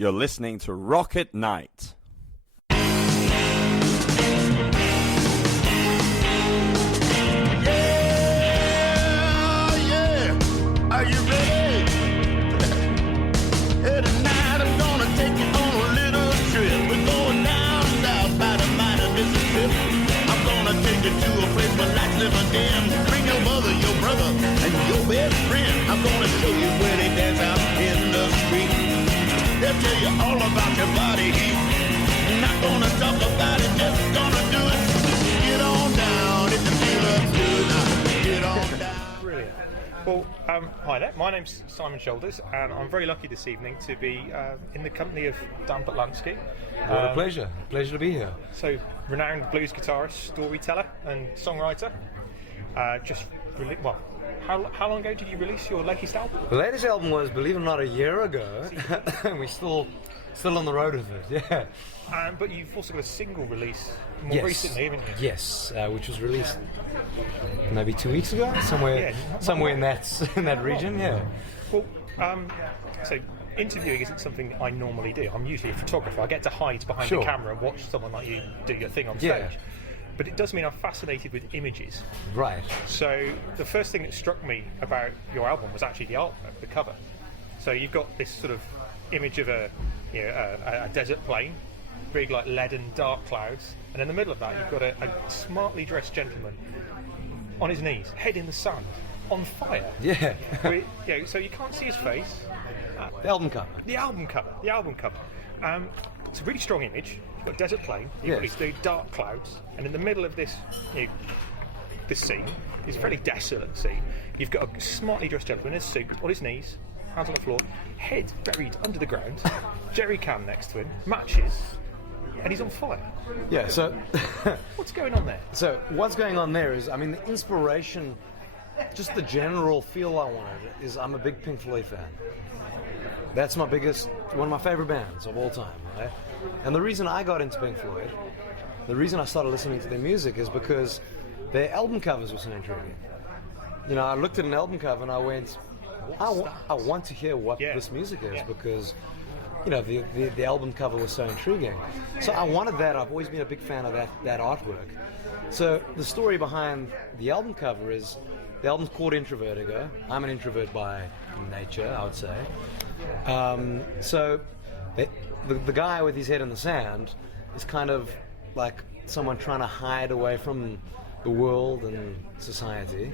You're listening to Rocket Night. Are you ready? Hey, tonight I'm gonna take you on a little trip. We're going down south by the mighty Mississippi. I'm gonna take you to a place where lights never dim. Bring your mother, your brother, and your best friend. I'm gonna show you where they dance out in the street. They'll tell you all about your body heat. Not gonna talk about it, just gonna do it. Get on down if you feel good. Get on down. Brilliant. Well, hi there. My name's Simon Shoulders, and I'm very lucky this evening to be in the company of Dan Patlansky. What a pleasure. Pleasure to be here. So, renowned blues guitarist, storyteller, and songwriter. How long ago did you release your latest album? The latest album was, believe it or not, a year ago. And we're still on the road with it, yeah. But you've also got a single release more recently, haven't you? Yes, which was released maybe 2 weeks ago, somewhere in that region, yeah. Well, so interviewing isn't something I normally do. I'm usually a photographer. I get to hide behind the camera and watch someone like you do your thing on stage. Yeah. But it does mean I'm fascinated with images. Right. So the first thing that struck me about your album was actually the artwork, the cover. So you've got this sort of image of a desert plain, big like leaden dark clouds, and in the middle of that you've got a smartly dressed gentleman on his knees, head in the sand, on fire. Yeah. So you can't see his face. The album cover. The album cover. It's a really strong image. You've got desert plain, you've got Yes. these dark clouds, and in the middle of this this scene, this very desolate scene, you've got a smartly dressed gentleman in a suit, on his knees, hands on the floor, head buried under the ground, jerry can next to him, matches, and he's on fire. Yeah, so... What's going on there? So what's going on there is, the inspiration, just the general feel I wanted is I'm a big Pink Floyd fan. That's one of my favorite bands of all time, right? And the reason I got into Pink Floyd, the reason I started listening to their music is because their album covers were so intriguing. I looked at an album cover and I went, I want to hear what this music is because, the album cover was so intriguing. So I wanted that. I've always been a big fan of that artwork. So the story behind the album cover is, the album's called Introvertigo. I'm an introvert by nature, I would say. So the guy with his head in the sand is kind of like someone trying to hide away from the world and society.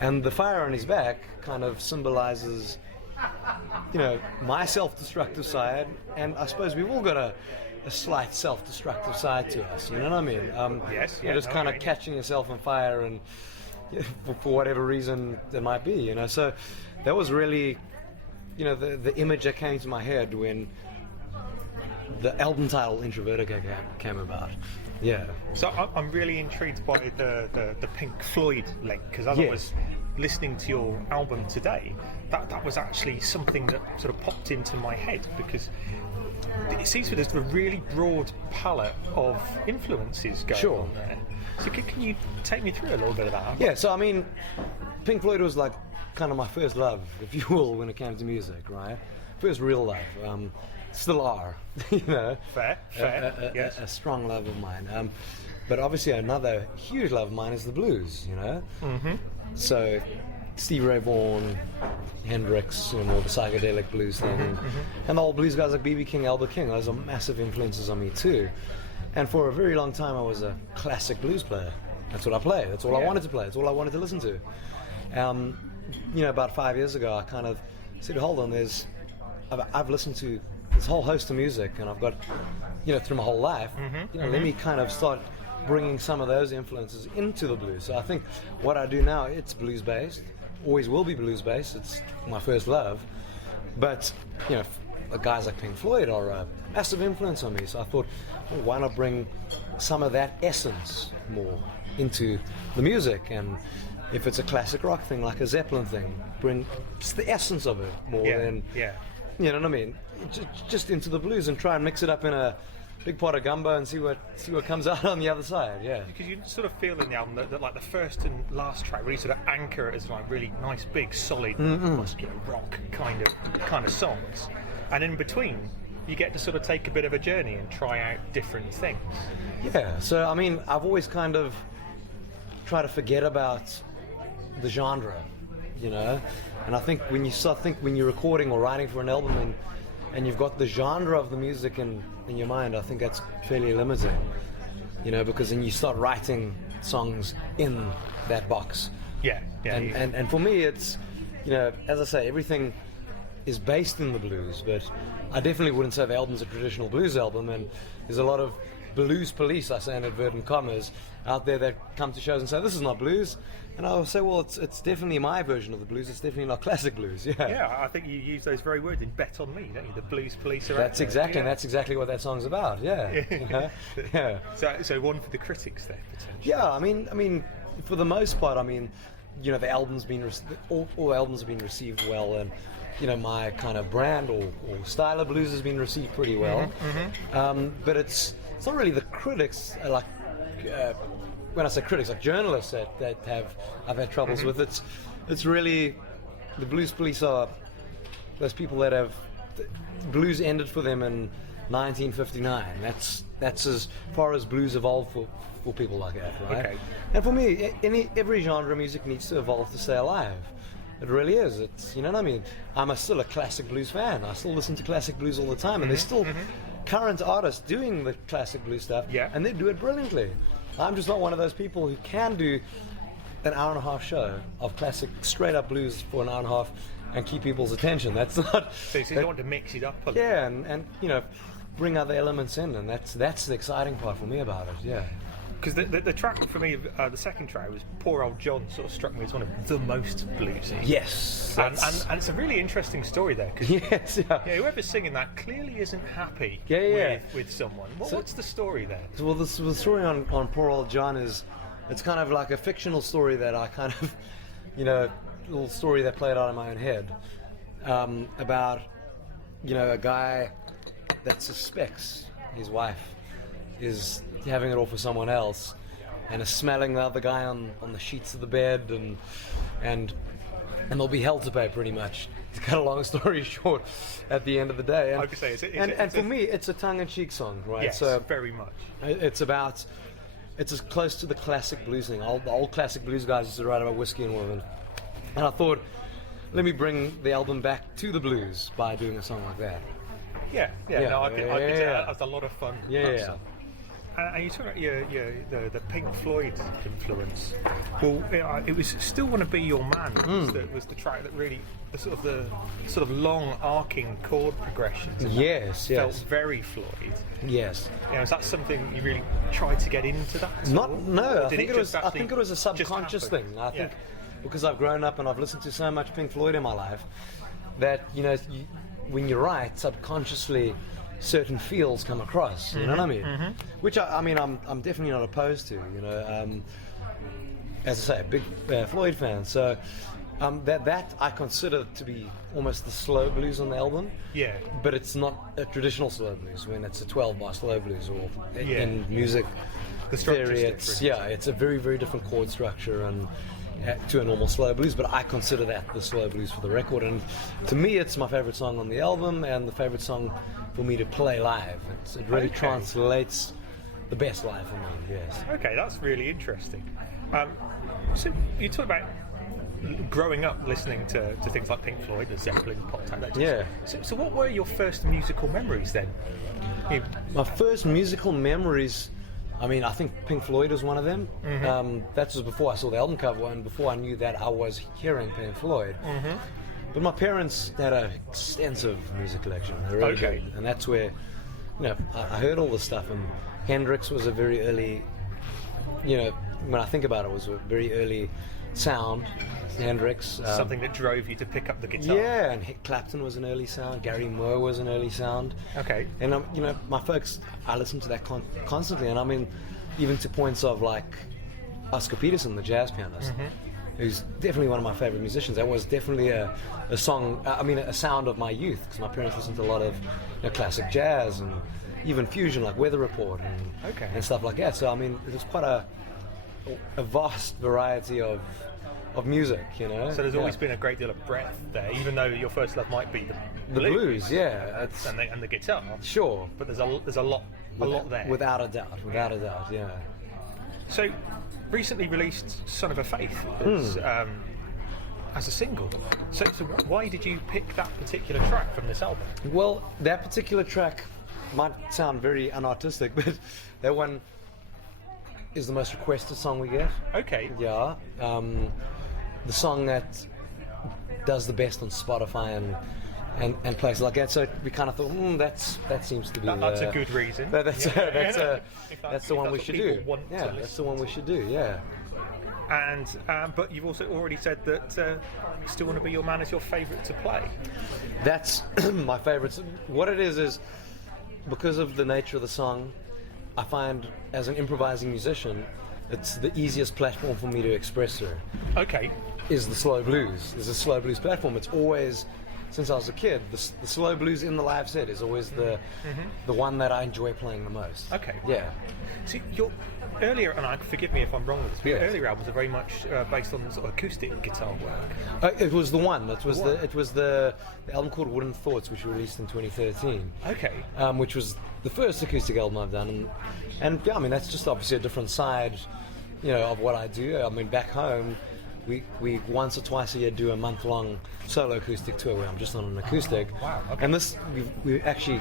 And the fire on his back kind of symbolizes, my self-destructive side. And I suppose we've all got a slight self-destructive side to us, you know what I mean? Just kind of catching yourself on fire and for whatever reason there might be, So that was really, the image that came to my head when the album title Introvertigo came about. Yeah. So I'm really intrigued by the Pink Floyd link, because as I was listening to your album today, that was actually something that sort of popped into my head, because it seems that there's a really broad palette of influences going on there. So can you take me through a little bit of that? Yeah, so Pink Floyd was like kind of my first love, if you will, when it came to music, right? First real love. Still are, Fair, yes. A strong love of mine. But obviously another huge love of mine is the blues, Mm-hmm. So Stevie Ray Vaughan, Hendrix, the psychedelic blues thing, and the old blues guys like B.B. King, Albert King. Those are massive influences on me too. And for a very long time I was a classic blues player. That's what I played. That's all I wanted to play. That's all I wanted to listen to. About 5 years ago I kind of said, hold on, I've listened to this whole host of music, and I've got, through my whole life, let me kind of start bringing some of those influences into the blues. So I think what I do now, it's blues-based, always will be blues-based, it's my first love, but, the guys like Pink Floyd are a massive influence on me, so I thought, well, why not bring some of that essence more into the music, and if it's a classic rock thing, like a Zeppelin thing, bring just the essence of it more than, you know what I mean, just into the blues and try and mix it up in a big pot of gumbo and see what comes out on the other side. Yeah, because you sort of feel in the album that like the first and last track really sort of anchor it as like really nice, big, solid, muscular rock kind of songs, and in between you get to sort of take a bit of a journey and try out different things. Yeah, so I mean, I've always kind of tried to forget about the genre, you know, and I think when you're recording or writing for an album and you've got the genre of the music in your mind, I think that's fairly limiting, you know, because then you start writing songs in that box. Yeah. And for me, it's, you know, as I say, everything is based in the blues, but I definitely wouldn't say the album's a traditional blues album, and there's a lot of blues police, I say in inverted commas, out there that come to shows and say, this is not blues. And I'll say, well, it's definitely my version of the blues, it's definitely not classic blues, yeah. Yeah, I think you use those very words in Bet On Me, don't you? The blues police are That's out there. exactly, and that's exactly what that song's about, yeah. Yeah. So one for the critics there, potentially. Yeah, I mean, for the most part, I mean, you know, the album's been all albums have been received well, and you know, my kind of brand or style of blues has been received pretty well. But it's not really the critics, like when I say critics, like journalists that I've had troubles with. It's really the blues police are those people that have blues ended for them in 1959. That's as far as blues evolved for people like that, right? Okay. And for me, every genre of music needs to evolve to stay alive. It really is. It's, you know what I mean? I'm still a classic blues fan. I still listen to classic blues all the time, and there's still current artists doing the classic blues stuff, and they do it brilliantly. I'm just not one of those people who can do an hour and a half show of classic, straight up blues for an hour and a half and keep people's attention. That's not. So you want to mix it up a little. Yeah, and you know, bring other elements in, and that's the exciting part for me about it. Yeah. Because the track for me, the second track was Poor Old John, sort of struck me as one of the most bluesy. Yes. And it's a really interesting story there. Cause, yes, yeah. Whoever's singing that clearly isn't happy with someone. What's the story there? So, well, the story on Poor Old John is, it's kind of like a fictional story that I kind of, you know, little story that played out in my own head about, you know, a guy that suspects his wife is having it off with someone else and is smelling the other guy on the sheets of the bed and they'll be held to pay pretty much, to cut a long story short at the end of the day. And, I could say for me it's a tongue-in-cheek song, right? Yes, so very much. It's as close to the classic blues thing. The old classic blues guys used to write about whiskey and women, and I thought, let me bring the album back to the blues by doing a song like that. I could say that's a lot of fun. Yeah. And you talk about the Pink Floyd influence. Well, it was Still Wanna Be Your Man that was the track that really the sort of long arcing chord progressions. Felt very Floyd. Yes. Is that something you really tried to get into that? I think it was a subconscious thing. I think because I've grown up and I've listened to so much Pink Floyd in my life that, you know, when you write subconsciously, certain feels come across, you know what I mean? Which I'm definitely not opposed to, you know. As I say, a big Floyd fan, so that I consider to be almost the slow blues on the album. Yeah. But it's not a traditional slow blues when it's a 12-bar slow blues, or in music theory, it's a very, very different chord structure and to a normal slow blues, but I consider that the slow blues for the record, and to me it's my favorite song on the album and the favorite song for me to play live. It really translates the best live for me, yes. Okay, that's really interesting. So you talk about growing up listening to things like Pink Floyd, the Zeppelin, pop type. Yeah. So what were your first musical memories then? My first musical memories, I think Pink Floyd was one of them. That was before I saw the album cover and before I knew that I was hearing Pink Floyd. But my parents had an extensive music collection. They really did. And that's where, I heard all this stuff. And Hendrix was a very early, when I think about it, was a very early sound. Hendrix. Something that drove you to pick up the guitar. Yeah, and Clapton was an early sound. Gary Moore was an early sound. Okay. And my folks, I listened to that constantly, and even to points of like Oscar Peterson, the jazz pianist, who's definitely one of my favorite musicians. That was definitely a song. A sound of my youth, because my parents listened to a lot of classic jazz and even fusion, like Weather Report and stuff like that. So it was quite a vast variety of of music, you know. So there's always been a great deal of breadth there, even though your first love might be the blues, yeah, it's, and the guitar. sure, But there's a lot there. without a doubt, yeah. So, recently released "Son of a Faith" as a single. So why did you pick that particular track from this album? Well, that particular track might sound very unartistic, but that one is the most requested song we get. Okay. Yeah. The song that does the best on Spotify and places like that. So we kind of thought, that seems to be that's a good reason. That's the one we should do. Yeah, that's the one we should do. Yeah. And but you've also already said that "Still Want to Be Your Man" is your favourite to play. That's my favourite. What it is because of the nature of the song, I find as an improvising musician, it's the easiest platform for me to express through. Okay. Is the slow blues. There's a slow blues platform. It's always, since I was a kid, the slow blues in the live set is always the one that I enjoy playing the most. Okay. Yeah. See, your earlier, and forgive me if I'm wrong with this, but your Yes. earlier albums are very much based on sort of acoustic guitar work. It was the one. It was the album called Wooden Thoughts, which we released in 2013. Okay. Which was the first acoustic album I've done, and yeah, I mean that's just obviously a different side, of what I do. I mean, back home, we once or twice a year do a month-long solo acoustic tour where I'm just on an acoustic. Wow, okay. And this, we actually,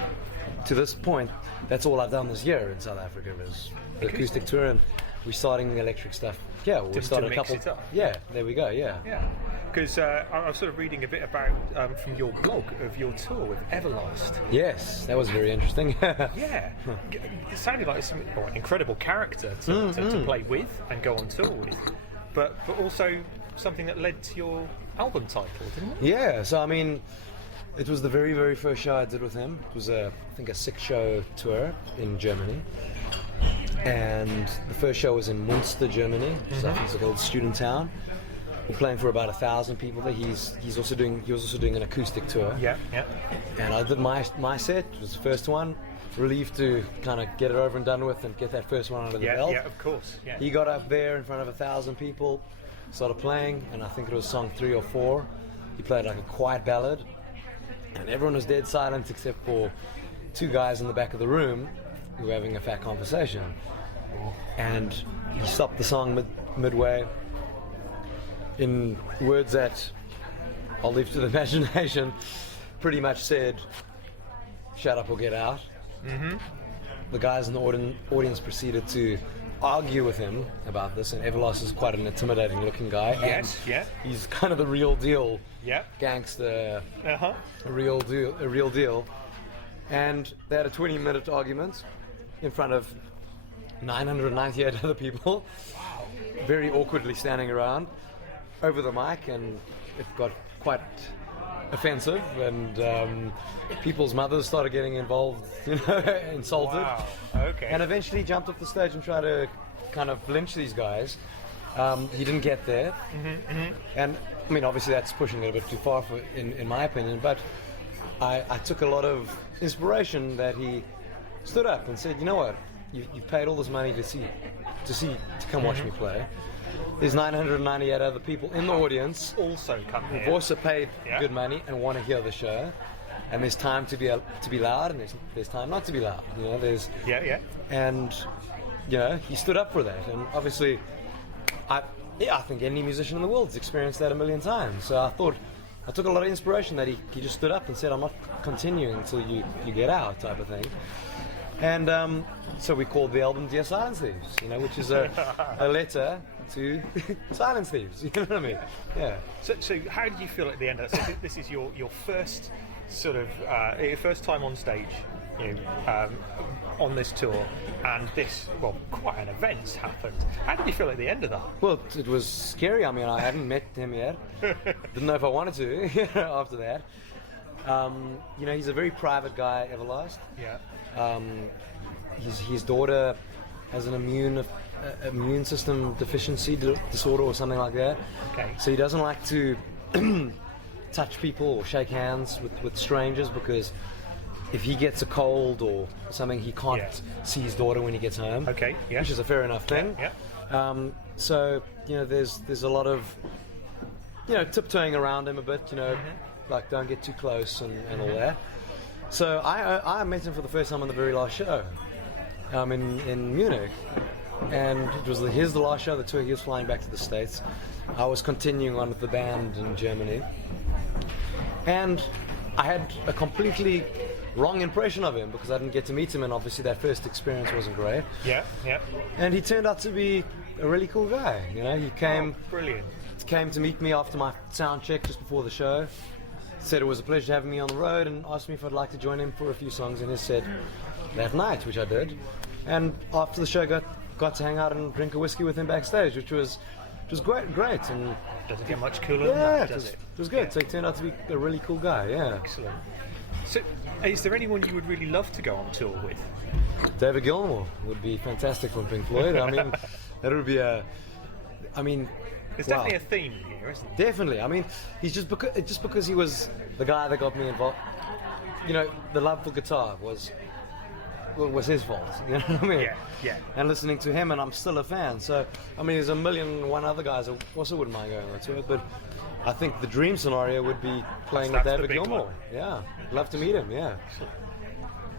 to this point, that's all I've done this year in South Africa is the acoustic tour, and we're starting the electric stuff. Yeah, we started a mix couple. it up. Yeah, there we go. Yeah. Yeah. Because I was sort of reading a bit about from your blog of your tour with Everlast. Yes, that was very interesting. Yeah, it sounded like an incredible character to play with and go on tour with, but also something that led to your album title, didn't it? Yeah, so I mean, it was the very, very first show I did with him. It was I think a 6-show tour in Germany, and the first show was in Munster, Germany. So I think it's like a little student town. We're playing for about 1,000 people there. He was also doing an acoustic tour. Yeah, yeah. And I did my set. It was the first one. Relieved to kind of get it over and done with and get that first one under the belt. Yeah, of course. Yeah. He got up there in front of 1,000 people, started playing, and I think it was song 3 or 4. He played like a quiet ballad, and everyone was dead silent except for 2 guys in the back of the room who were having a fat conversation. And he stopped the song midway in words that I'll leave to the imagination. Pretty much said, "Shut up or get out." The guys in the audience proceeded to argue with him about this, and Everlast is quite an intimidating looking guy. Yes, and yeah. He's kind of the real deal Yeah. gangster, Uh-huh. a real deal. And they had a 20-minute argument in front of 998 other people, very awkwardly standing around over the mic, and it got quite offensive, and people's mothers started getting involved, insulted. Wow. Okay. And eventually jumped off the stage and tried to kind of lynch these guys. He didn't get there. And I mean, obviously that's pushing it a bit too far in my opinion, but I took a lot of inspiration that he stood up and said, "You know what, you've paid all this money to come watch me play. There's 998 other people in the audience Also come here. who've also paid Yeah. good money and want to hear the show. And there's time to be loud, and there's time not to be loud. There's Yeah. and he stood up for that. And obviously, I think any musician in the world has experienced that a million times. So I thought I took a lot of inspiration that he just stood up and said, "I'm not continuing until you get out," type of thing. And so we called the album "Dear Silence Thieves," which is a letter to Silence Thieves. You know what I mean? Yeah. So how did you feel at the end of that? So this is your first sort of your first time on stage, on this tour, and quite an event happened. How did you feel at the end of that? Well, it was scary. I mean, I hadn't met him yet. Didn't know if I wanted to after that. He's a very private guy, Everlast. Yeah. His daughter has an immune system deficiency disorder or something like that. Okay. So he doesn't like to touch people or shake hands with strangers, because if he gets a cold or something, he can't see his daughter when he gets home. Okay, yeah. Which is a fair enough thing. Yeah. So there's a lot of tiptoeing around him a bit, like don't get too close and all that. So I met him for the first time on the very last show in Munich. And it was the last show of the tour. He was flying back to the States. I was continuing on with the band in Germany. And I had a completely wrong impression of him because I didn't get to meet him, and obviously that first experience wasn't great. Yeah. And he turned out to be a really cool guy. He came brilliant. Came to meet me after my sound check just before the show. Said it was a pleasure having me on the road and asked me if I'd like to join him for a few songs in his set that night, which I did. And after the show, got to hang out and drink a whiskey with him backstage, which was great. And doesn't get much cooler than that, does it? It was good. Yeah. So he turned out to be a really cool guy. Yeah. Excellent. So, is there anyone you would really love to go on tour with? David Gilmour would be fantastic from Pink Floyd. I mean, that would be there's definitely a theme here, isn't there? Definitely. He's just because he was the guy that got me involved. The love for guitar was his fault. You know what I mean? Yeah. And listening to him, and I'm still a fan. So, there's a million and one other guys I also wouldn't mind going on to it, but I think the dream scenario would be playing with David Gilmour. One. Yeah. Love to meet him, yeah.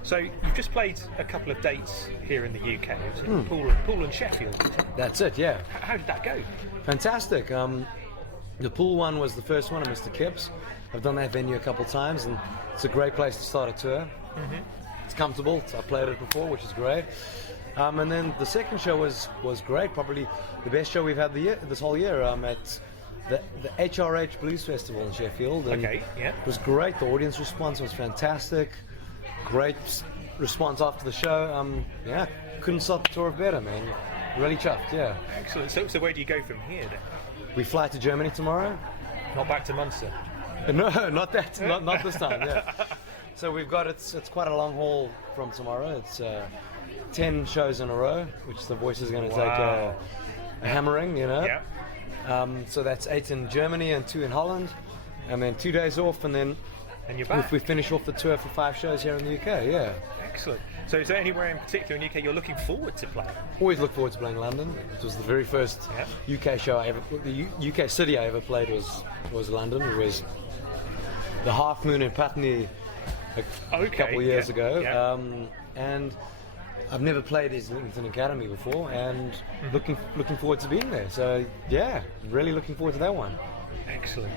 So, you've just played a couple of dates here in the UK. Poole and Sheffield. That's it, yeah. How did that go? Fantastic. The Poole one was the first one at Mr. Kibb's. I've done that venue a couple of times, and it's a great place to start a tour. Mm-hmm. It's comfortable. I've played it before, which is great. And then the second show was great. Probably the best show we've had this whole year at the HRH Blues Festival in Sheffield. And okay, yeah. It was great. The audience response was fantastic. Great response after the show. Couldn't start the tour off better, man. Really chuffed, yeah. Excellent. So where do you go from here then? We fly to Germany tomorrow. Not back to Munster? No, not that. Not this time, yeah. So we've got, it's quite a long haul from tomorrow. It's 10 shows in a row, which the voice is going to take a hammering, Yeah. So that's 8 in Germany and 2 in Holland, and then 2 days off, and then you're back. We finish off the tour for 5 shows here in the UK, yeah. Excellent. So is there anywhere in particular in the UK you're looking forward to playing? Always look forward to playing London. It was the very first UK show the UK city I ever played was London. It was the Half Moon in Putney a couple of years ago. Yeah. And I've never played Islington Academy before, and looking forward to being there. So yeah, really looking forward to that one. Excellent.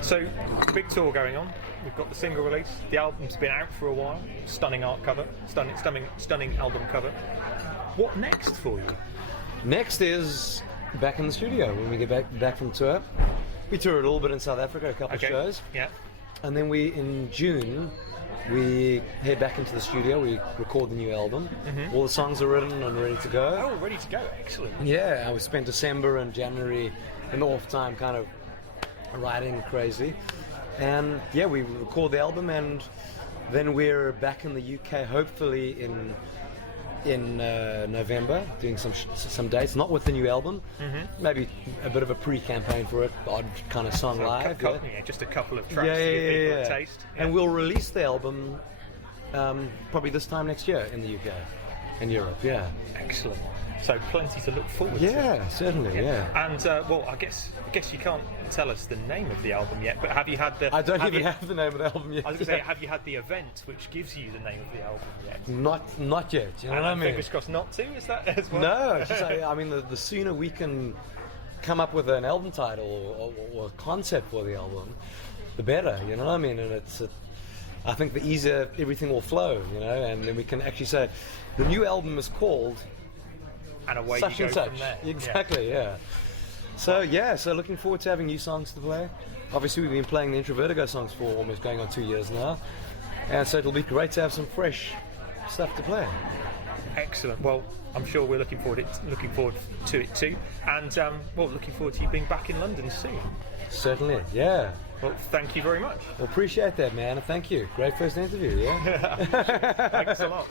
So big tour going on. We've got the single release. The album's been out for a while. Stunning art cover. Stunning album cover. What next for you? Next is back in the studio when we get back from tour. We tour a little bit in South Africa, a couple of shows. Yeah. And then in June, we head back into the studio. We record the new album. Mm-hmm. All the songs are written and ready to go. Oh, ready to go. Excellent. Yeah, we spent December and January in the off time kind of writing crazy. And yeah, we record the album, and then we're back in the UK, hopefully in November, doing some dates, not with the new album, maybe a bit of a pre-campaign for it, odd kind of song live. Just a couple of tracks to give people a taste. Yeah. And we'll release the album probably this time next year in the UK, in Europe, yeah. Excellent. So plenty to look forward to. Yeah, certainly, yeah. And I guess you can't tell us the name of the album yet, but have you had the... I don't even have the name of the album yet. I was going to say, have you had the event which gives you the name of the album yet? Not yet, you know what I mean? Fingers crossed not to, is that as well? No, it's just, I mean, the sooner we can come up with an album title or a concept for the album, the better, you know what I mean? And I think the easier everything will flow, you know, and then we can actually say, the new album is called... And away such you and go such. From there. Exactly, yeah. So looking forward to having new songs to play. Obviously, we've been playing the Intro Vertigo songs for almost going on 2 years now, and so it'll be great to have some fresh stuff to play. Excellent. Well, I'm sure we're looking forward to it too, and looking forward to you being back in London soon. Certainly, yeah. Well, thank you very much. Well, appreciate that, man, and thank you. Great first interview, yeah. Thanks a lot.